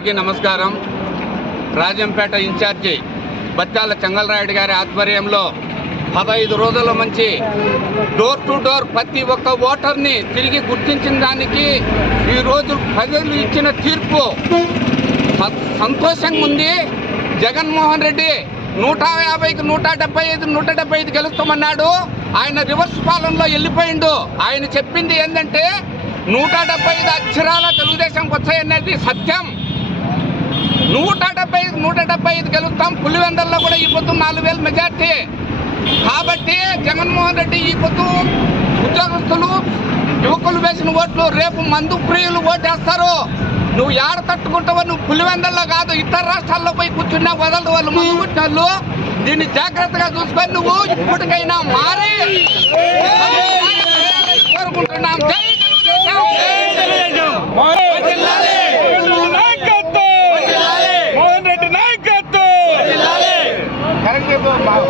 అందరికీ నమస్కారం. రాజంపేట ఇన్ఛార్జి బత్తాల చెంగలరాయుడు గారి ఆధ్వర్యంలో పదహైదు రోజుల మంచి డోర్ టు డోర్ ప్రతి ఒక్క ఓటర్ని తిరిగి గుర్తించిన దానికి ఈరోజు ప్రజలు ఇచ్చిన తీర్పు స- సంతోషంగా ఉంది. జగన్మోహన్ రెడ్డి నూట యాభైకి నూట డెబ్బై ఐదు నూట డెబ్బై ఐదు గెలుస్తామన్నాడు. ఆయన రివర్స్ పాలనలో వెళ్ళిపోయిండు. ఆయన చెప్పింది ఏంటంటే నూట డెబ్బై ఐదు అక్షరాల తెలుగుదేశంకి వచ్చాయనేది సత్యం. నూట డెబ్బై ఐదు నూట డెబ్బై ఐదు గెలుస్తాం. పులివెందల్లో కూడా ఈ పొద్దు నాలుగు వేలు మెజార్టీ. కాబట్టి జగన్మోహన్ రెడ్డి ఈ పొద్దు ఉద్యోగస్తులు యువకులు వేసిన ఓట్లు రేపు మందు ప్రియులు ఓటేస్తారు. నువ్వు ఏడ తట్టుకుంటావో నువ్వు పులివెందల్లో కాదు ఇతర రాష్ట్రాల్లో పోయి కూర్చున్నా వదలదు వాళ్ళు మందు కొట్టిన దీన్ని జాగ్రత్తగా చూసుకొని నువ్వు ఇప్పటికైనా మారి. கரண்ட்